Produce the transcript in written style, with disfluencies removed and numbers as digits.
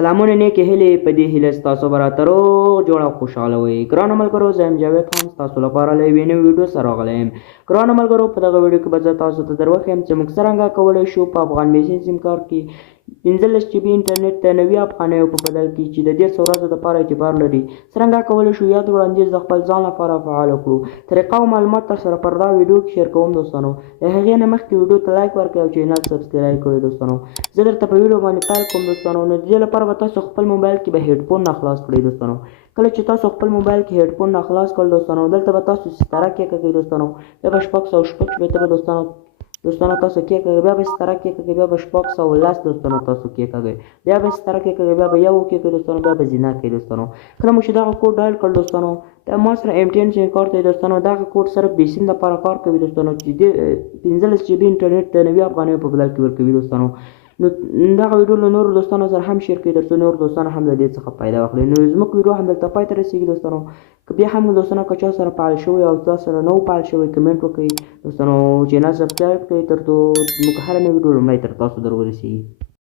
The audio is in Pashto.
سلامونه نیکې هیلې په دې هیله ستاسو به راته روغ جوړ او خوشحاله وئ. ګرانو ملګرو، زه یم جاوید خان ستاسو لپاره له یوې نوې ویډیو سره راغلی یم. ګرانو ملګرو، په دغه ویډیو کې به زه تاسو ته در وښیم چې موږ څرنګه کولی شو په افغان میسج سیم کارت کې 15 جی بي انټرنیټ د 90 افغانیو په بدل کې چې د 10 ورځو دپاره اعتبار لري څرنګه کولی شو یاد وړاندیز د خپل ځان لپاره فعال کړو. طریقه او معلومات تر سره پر دا ویډیو کې شیر کوم دوستانو. د هغې نه مخکې ویډیو ته لایک ورکړئ او چینل سبسکرایب کړئ دوستانو. زه درته په ویډیو باندې پیل کوم دوستانو. نو د دې لپاره به تاسو خپل موبایل کې به هیډفون نه خلاص کړئ دوستانو. کله چې تاسو خپل موبایل کې هیډفون نه خلاص کړل دوستانو، دلته به تاسو ستاره کېکاږئ دوستانو. بیا به شپږ سوه شپږ شپېته به دوستانو تاسو کېکاږئ. بیا به ستاره کېکاږئ. بیا به شپږ سوه لس دوستانو تاسو کېکاږئ. بیا به ستاره کېکاږئ. بیا به یو وکېږئ دوستانو. بیا به زینا کوئ دوستانو. کله مو چې دغه کوډ ډایل کړل دوستانو، دا ما سره MTN سیم کارت دی دوستانو. دغه کوډ صرف د سیم لپاره کار کوي دوستانو چې 15 جی بي انټرنیټ د 90 افغانیو په بدل کې ورکوي دوستانو. نو دغه ویډیو له نورو دوستانو سره هم شیر کړئ ترڅو نور دوستان هم له دې څخه فایده واخلي. نو زموږ ویډیو همدلته پای ته رسېږي دوستانو. که بیا هم دوستانو که چا سره فعال شوی او چا سره نه و فعال شوی، کمنټ وکړئ دوستانو. چینل سبسکرایب کړئ ترڅو موږ هره نوې ویډیو لومړی تر تاسو در ورسېږي.